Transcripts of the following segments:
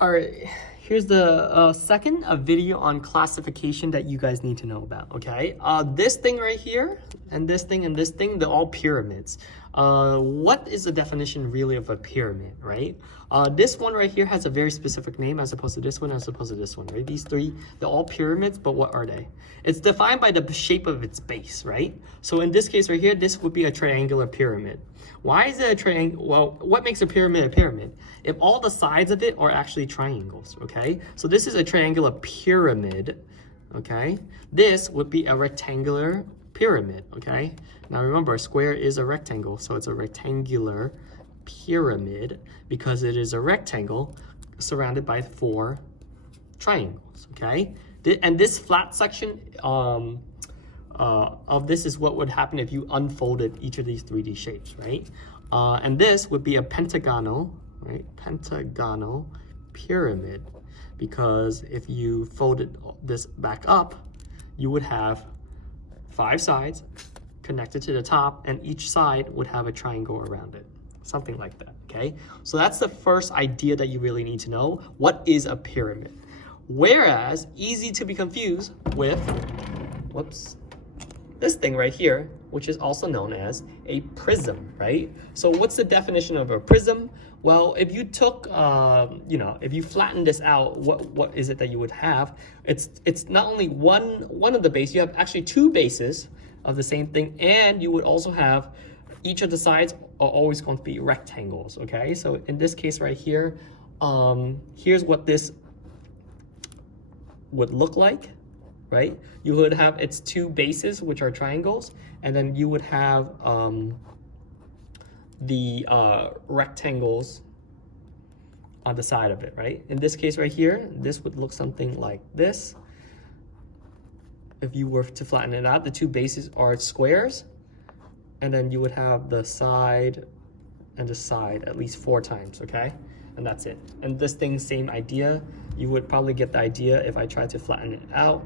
All right, here's the second video on classification that you guys need to know about, okay? This thing right here, and this thing, they're all pyramids. What is the definition really of a pyramid, right? This one right here has a very specific name as opposed to this one, right? These three, they're all pyramids, but what are they? It's defined by the shape of its base, right? So in this case right here, this would be a triangular pyramid. Why is it a triangle? Well, what makes a pyramid? If all the sides of it are actually triangles, okay? So this is a triangular pyramid, okay? This would be a rectangular pyramid, okay? Now remember, a square is a rectangle, so it's a rectangular pyramid because it is a rectangle surrounded by 4 triangles, okay? And this flat section of this is what would happen if you unfolded each of these 3D shapes, right? And this would be a pentagonal, right? Pentagonal pyramid, because if you folded this back up, you would have 5 sides connected to the top, and each side would have a triangle around it. Something like that, okay? So that's the first idea that you really need to know. What is a pyramid? Whereas, easy to be confused with, whoops, this thing right here, which is also known as a prism, right? So what's the definition of a prism? Well, if you took, if you flatten this out, what is it that you would have? It's not only one of the base, you have actually 2 bases of the same thing, and you would also have each of the sides are always going to be rectangles, okay? So in this case right here, here's what this would look like, right? You would have its 2 bases, which are triangles, and then you would have the rectangles on the side of it, right? In this case right here, this would look something like this. If you were to flatten it out, the 2 bases are squares, and then you would have the side and the side at least 4 times, okay? And that's it. And this thing, same idea. You would probably get the idea if I tried to flatten it out.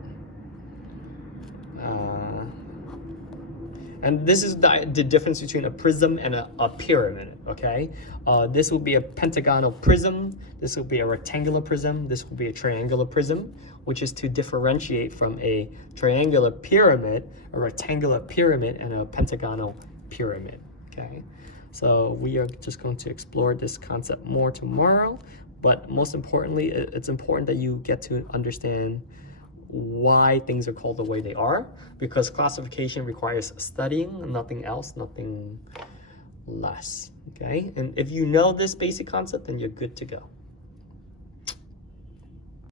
And this is the difference between a prism and a pyramid, okay? This will be a pentagonal prism. This will be a rectangular prism. This will be a triangular prism, which is to differentiate from a triangular pyramid, a rectangular pyramid, and a pentagonal pyramid, okay? So we are just going to explore this concept more tomorrow, but most importantly, it's important that you get to understand why things are called the way they are, because classification requires studying, nothing else, nothing less, okay? And if you know this basic concept, then you're good to go.